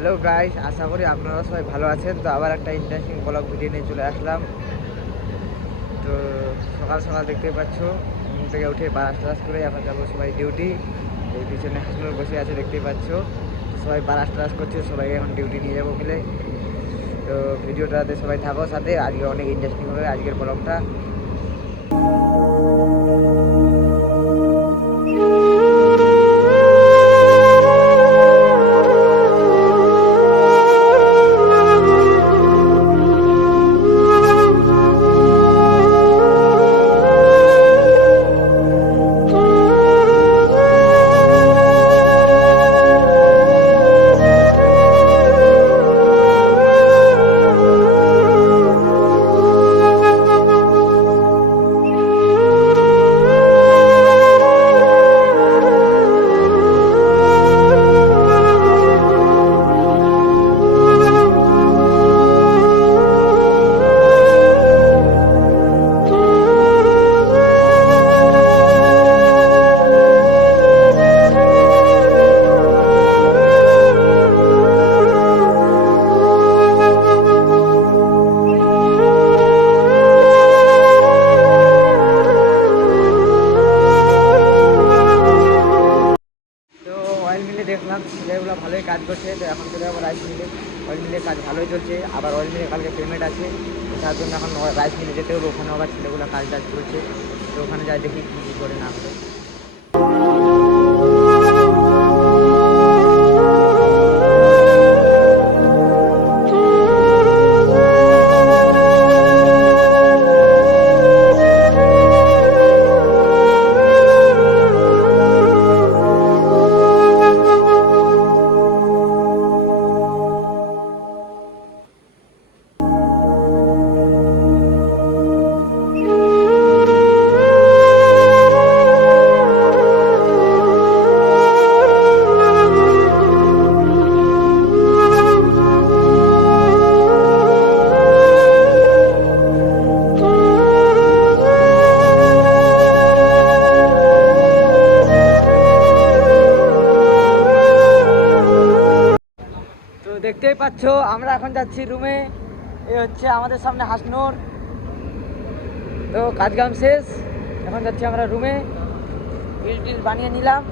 Hello guys আশা করি আপনারা সবাই ভালো আছেন। তো আবার একটা ইন্টারেস্টিং ব্লগ ভিডিও নিয়ে চলে আসলাম। তো সকাল সকাল দেখতে পাচ্ছ, ঘুম থেকে উঠে বারাস টারাস করে এখন যাব সবাই ডিউটি এই পিছনে হাসনুর বসে আছে, দেখতেই পাচ্ছ। সবাই বারাস টারাস করছে, সবাই এখন ডিউটি নিয়ে যাব মিলে। তো ভিডিওটাতে সবাই থাকো সাথে। আজকে অনেক ইন্টারেস্টিং হবে আজকের ব্লগটা দেখলাম ছেলেগুলো ভালোই কাজ করছে, তো এখন চলে যাব রাইস মিলে অয়েল মিলে কাজ ভালোই চলছে। আবার অয়েল মিলে কালকে পেমেন্ট আছে তার জন্য এখন রাইস মিলে যেতে হবে ওখানে আবার ছেলেগুলো কাজ টাজ করছে, তো ওখানে যাই দেখি কী কী করে না করে দেখতেই পাচ্ছ, আমরা এখন যাচ্ছি রুমে এ হচ্ছে আমাদের সামনে হাসনোর। তো কাজ কাম শেষ, এখন যাচ্ছি আমরা রুমে টিল বানিয়ে নিলাম।